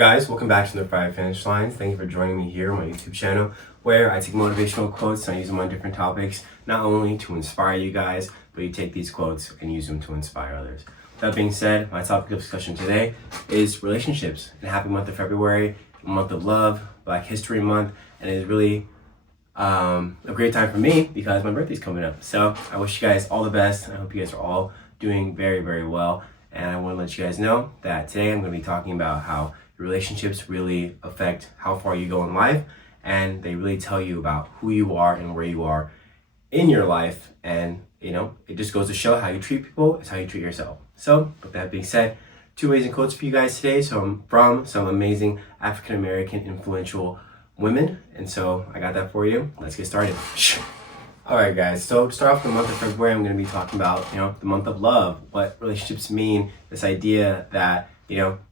guys, welcome back to the 5 Finish Lines. Thank you for joining me here on my YouTube channel where I take motivational quotes and I use them on different topics, not only to inspire you guys, but you take these quotes and use them to inspire others. That being said, my topic of discussion today is relationships. And happy month of February, a month of love, Black History Month, and it is really a great time for me because my birthday's coming up. So I wish you guys all the best. I hope you guys are all doing very, very well. And I want to let you guys know that today I'm going to be talking about how relationships really affect how far you go in life, and they really tell you about who you are and where you are in your life. And it just goes to show how you treat people is how you treat yourself. So with that being said, 2 amazing quotes for you guys today. So from some amazing African American influential women, and so I got that for you. Let's get started. All right, guys, so to start off the month of February, I'm going to be talking about the month of love, what relationships mean, this idea that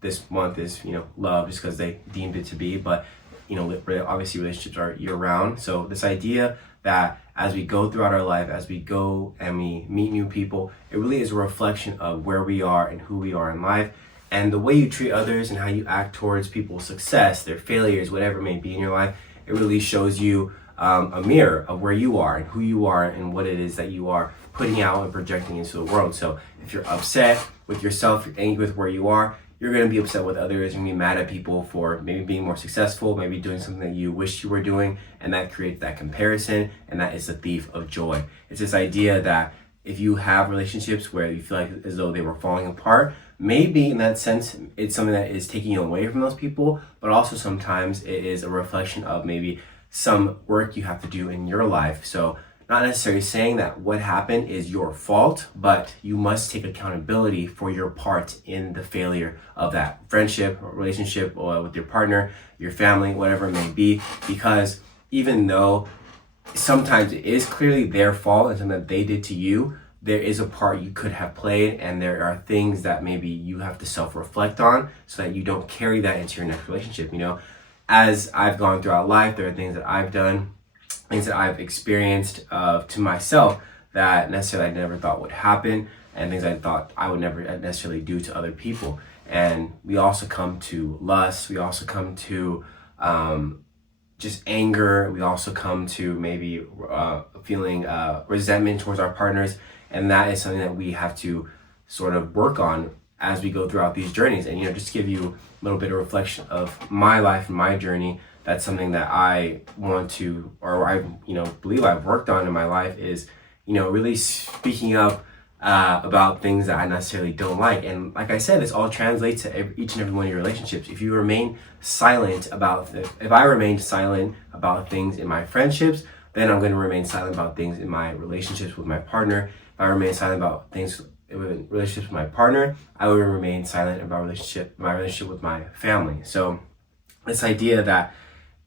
this month is, love just because they deemed it to be, but, obviously relationships are year round. So this idea that as we go throughout our life, as we go and we meet new people, it really is a reflection of where we are and who we are in life. And the way you treat others and how you act towards people's success, their failures, whatever it may be in your life, it really shows you a mirror of where you are and who you are and what it is that you are putting out and projecting into the world. So if you're upset with yourself, you're angry with where you are, you're going to be upset with others and be mad at people for maybe being more successful, maybe doing something that you wish you were doing, and that creates that comparison, and that is the thief of joy. It's this idea that if you have relationships where you feel like as though they were falling apart, maybe in that sense it's something that is taking you away from those people, but also sometimes it is a reflection of maybe some work you have to do in your life. So not necessarily saying that what happened is your fault, but you must take accountability for your part in the failure of that friendship or relationship or with your partner, your family, whatever it may be, because even though sometimes it is clearly their fault and something that they did to you, there is a part you could have played, and there are things that maybe you have to self-reflect on so that you don't carry that into your next relationship. As I've gone throughout life, there are things that I've done, things that I've experienced to myself that necessarily I never thought would happen, and things I thought I would never necessarily do to other people. And we also come to lust, we also come to just anger, we also come to maybe feeling resentment towards our partners, and that is something that we have to sort of work on as we go throughout these journeys. And just to give you a little bit of reflection of my life and my journey, that's something that I want to, or I believe I've worked on in my life, is really speaking up about things that I necessarily don't like. And like I said, this all translates to each and every one of your relationships. If you remain silent about if I remain silent about things in my friendships, then I'm going to remain silent about things in my relationships with my partner. If I remain silent about things in relationships with my partner, I will remain silent about my relationship with my family. So this idea that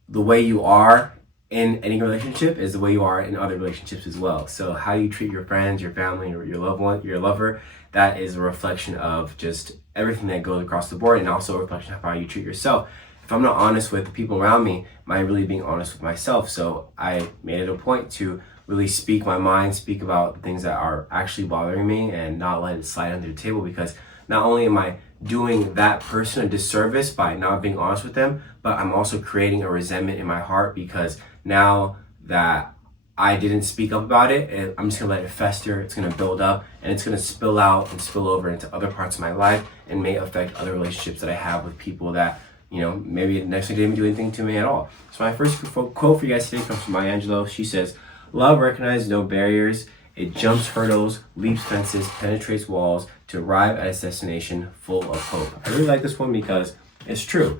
the way you are in any relationship is the way you are in other relationships as well. So how you treat your friends, your family, or your loved one, your lover, that is a reflection of just everything that goes across the board, and also a reflection of how you treat yourself. If I'm not honest with the people around me, am I really being honest with myself? So I made it a point to really speak my mind, speak about the things that are actually bothering me, and not let it slide under the table, because not only am I doing that person a disservice by not being honest with them, but I'm also creating a resentment in my heart, because now that I didn't speak up about it, I'm just gonna let it fester, it's gonna build up, and it's gonna spill out and spill over into other parts of my life, and may affect other relationships that I have with people that maybe necessarily didn't do anything to me at all. So my first quote for you guys today comes from Maya Angelou. She says, "Love recognizes no barriers. It jumps hurdles, leaps fences, penetrates walls to arrive at its destination full of hope." I really like this one because it's true.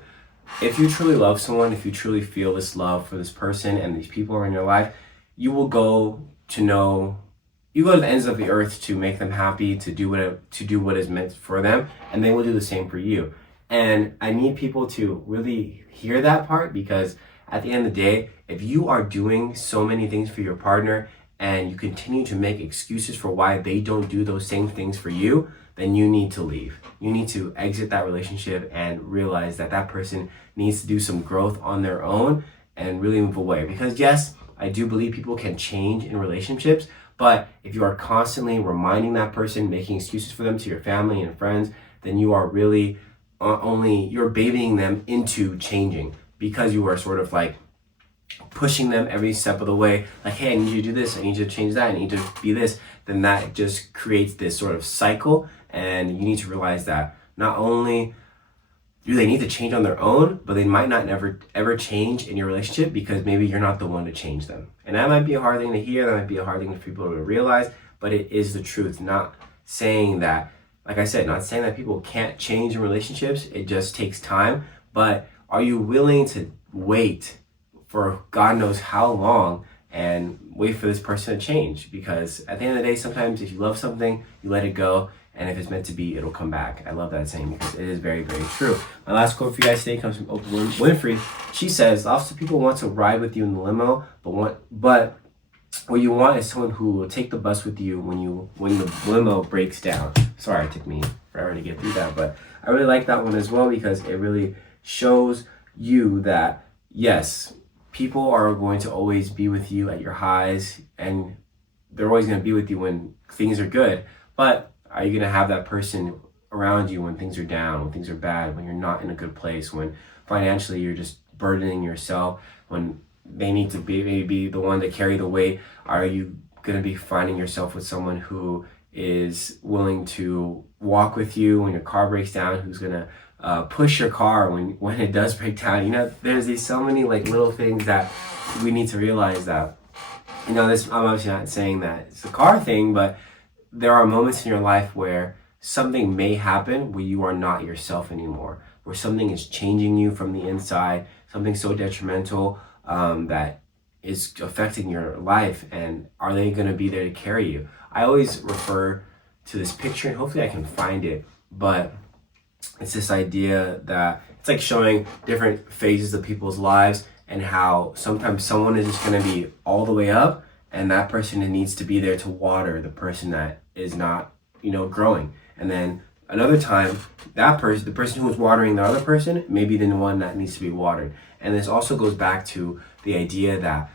If you truly love someone, if you truly feel this love for this person and these people are in your life, you will go to the ends of the earth to make them happy, to do what is meant for them, and they will do the same for you. And I need people to really hear that part, because at the end of the day, if you are doing so many things for your partner and you continue to make excuses for why they don't do those same things for you, then you need to leave. You need to exit that relationship and realize that that person needs to do some growth on their own and really move away. Because yes, I do believe people can change in relationships, but if you are constantly reminding that person, making excuses for them to your family and friends, then you are really only you're babying them into changing, because you are sort of like pushing them every step of the way, like, hey, I need you to do this, I need you to change that, I need you to be this. Then that just creates this sort of cycle, and you need to realize that not only do they need to change on their own, but they might not never ever change in your relationship because maybe you're not the one to change them. And that might be a hard thing to hear, that might be a hard thing for people to realize, but it is the truth. Not saying that, like I said, not saying that people can't change in relationships, it just takes time. But are you willing to wait for God knows how long and wait for this person to change? Because at the end of the day, sometimes if you love something, you let it go. And if it's meant to be, it'll come back. I love that saying because it is very, very true. My last quote for you guys today comes from Oprah Winfrey. She says, lots of people want to ride with you in the limo, but what you want is someone who will take the bus with you when the limo breaks down. Sorry, it took me forever to get through that, but I really like that one as well because it really shows you that, yes, people are going to always be with you at your highs, and they're always going to be with you when things are good, but are you going to have that person around you when things are down, when things are bad, when you're not in a good place, when financially you're just burdening yourself, when they need to be maybe the one to carry the weight? Are you going to be finding yourself with someone who is willing to walk with you when your car breaks down, who's going to push your car when it does break down? You know, there's these so many like little things that we need to realize that, you know, this, I'm obviously not saying that it's a car thing, but there are moments in your life where something may happen where you are not yourself anymore, where something is changing you from the inside, something so detrimental that is affecting your life, and are they going to be there to carry you? I always refer to this picture, and hopefully I can find it, but it's this idea that it's like showing different phases of people's lives and how sometimes someone is just going to be all the way up, and that person needs to be there to water the person that is not, you know, growing. And then another time, that person, the person who is watering the other person, may be the one that needs to be watered. And this also goes back to the idea that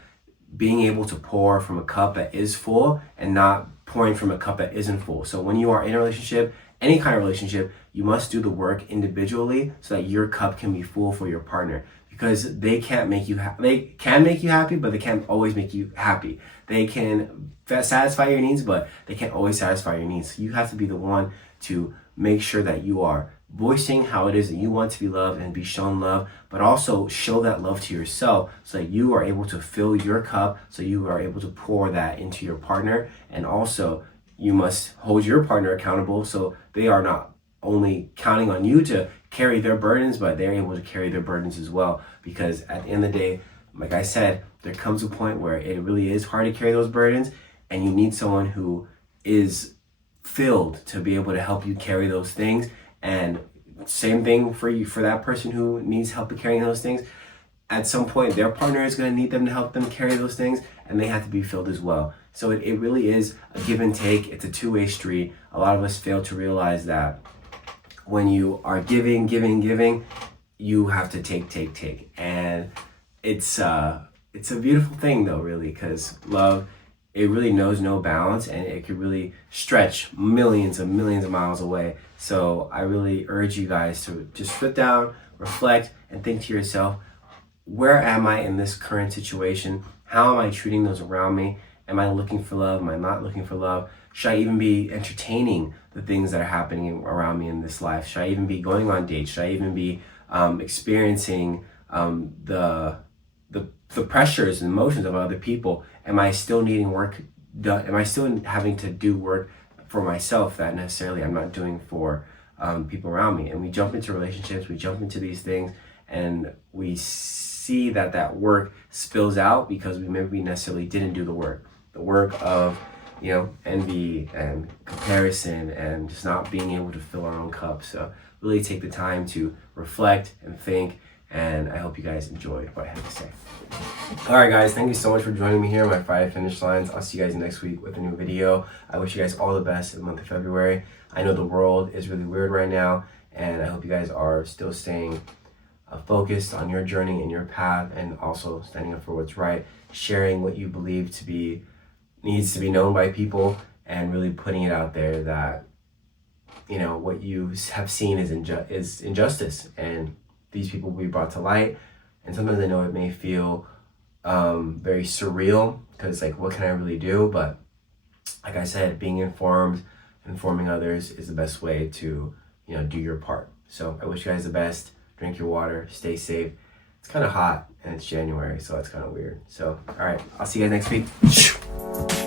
being able to pour from a cup that is full and not pouring from a cup that isn't full. So when you are in a relationship, any kind of relationship, you must do the work individually so that your cup can be full for your partner. Because they can't make you they can make you happy, but they can't always make you happy. They can satisfy your needs, but they can't always satisfy your needs. So you have to be the one to make sure that you are voicing how it is that you want to be loved and be shown love, but also show that love to yourself so that you are able to fill your cup, so you are able to pour that into your partner. And also you must hold your partner accountable so they are not only counting on you to carry their burdens, but they're able to carry their burdens as well. Because at the end of the day, like I said, there comes a point where it really is hard to carry those burdens, and you need someone who is filled to be able to help you carry those things. And same thing for you, for that person who needs help with carrying those things. At some point, their partner is going to need them to help them carry those things, and they have to be filled as well. So it really is a give and take. It's a two-way street. A lot of us fail to realize that when you are giving, you have to take. And it's a beautiful thing though, really, because love, it really knows no bounds, and it could really stretch millions of miles away. So I really urge you guys to just sit down, reflect, and think to yourself, where am I in this current situation? How am I treating those around me? Am I looking for love? Am I not looking for love? Should I even be entertaining the things that are happening around me in this life? Should I even be going on dates? Should I even be experiencing the pressures and emotions of other people? Am I still needing work done? Am I still having to do work for myself that necessarily I'm not doing for people around me? And we jump into relationships, we jump into these things, and we see that work spills out because we necessarily didn't do the work of, you know, envy and comparison and just not being able to fill our own cup. So really take the time to reflect and think, and I hope you guys enjoyed what I had to say. All right, guys, thank you so much for joining me here on my Friday Finish Lines. I'll see you guys next week with a new video. I wish you guys all the best in the month of February. I know the world is really weird right now, and I hope you guys are still staying focused on your journey and your path, and also standing up for what's right, sharing what you believe to be needs to be known by people, and really putting it out there that you know, what you have seen is injustice, and these people will be brought to light. And sometimes I know it may feel very surreal, because like, what can I really do? But like I said, being informed, informing others is the best way to, you know, do your part. So I wish you guys the best. Drink your water, stay safe. It's kind of hot and it's January, so that's kind of weird. So, all right, I'll see you guys next week.